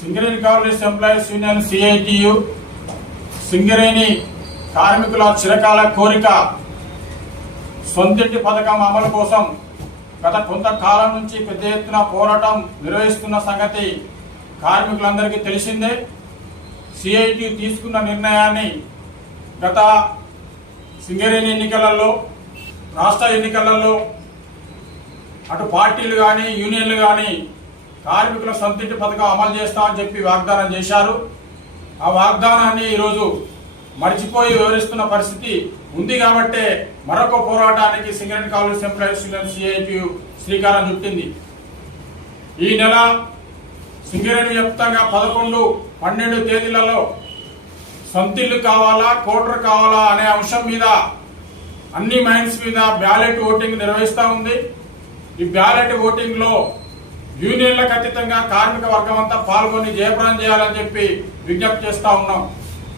Singareni colonies employees union CITU Singareni కార్మికుల చిరకాల కోరిక సొంతింటి పథకం అమలు కోసం గత కొంతకాలం నుంచి పెద్ద ఎత్తున పోరాటం నిర్వహిస్తున్న సంగతి కార్మికులందరికీ తెలిసిందే. సిఐటి తీసుకున్న నిర్ణయాన్ని గత సింగరేణి ఎన్నికలలో రాష్ట్ర ఎన్నికలలో అటు పార్టీలు కానీ యూనియన్లు కానీ కార్మికుల సొంతింటి పథకం అమలు చేస్తామని చెప్పి వాగ్దానం చేశారు. ఆ వాగ్దానాన్ని ఈరోజు మర్చిపోయి వివరిస్తున్న పరిస్థితి ఉంది కాబట్టే మరొక పోరాటానికి Singareni college employees union CIT శ్రీకారం చుట్టింది. ఈ నెల సింగరేణి వ్యాప్తంగా పదకొండు పన్నెండు తేదీలలో సొంతిల్లు కావాలా కోటర్ కావాలా అనే అంశం మీద అన్ని మైండ్స్ మీద బ్యాలెట్ ఓటింగ్ నిర్వహిస్తూ ఉంది. ఈ బ్యాలెట్ ఓటింగ్లో యూనియన్లకు అతీతంగా కార్మిక వర్గం అంతా పాల్గొని జయప్రదం చేయాలని చెప్పి విజ్ఞప్తి చేస్తా ఉన్నాం.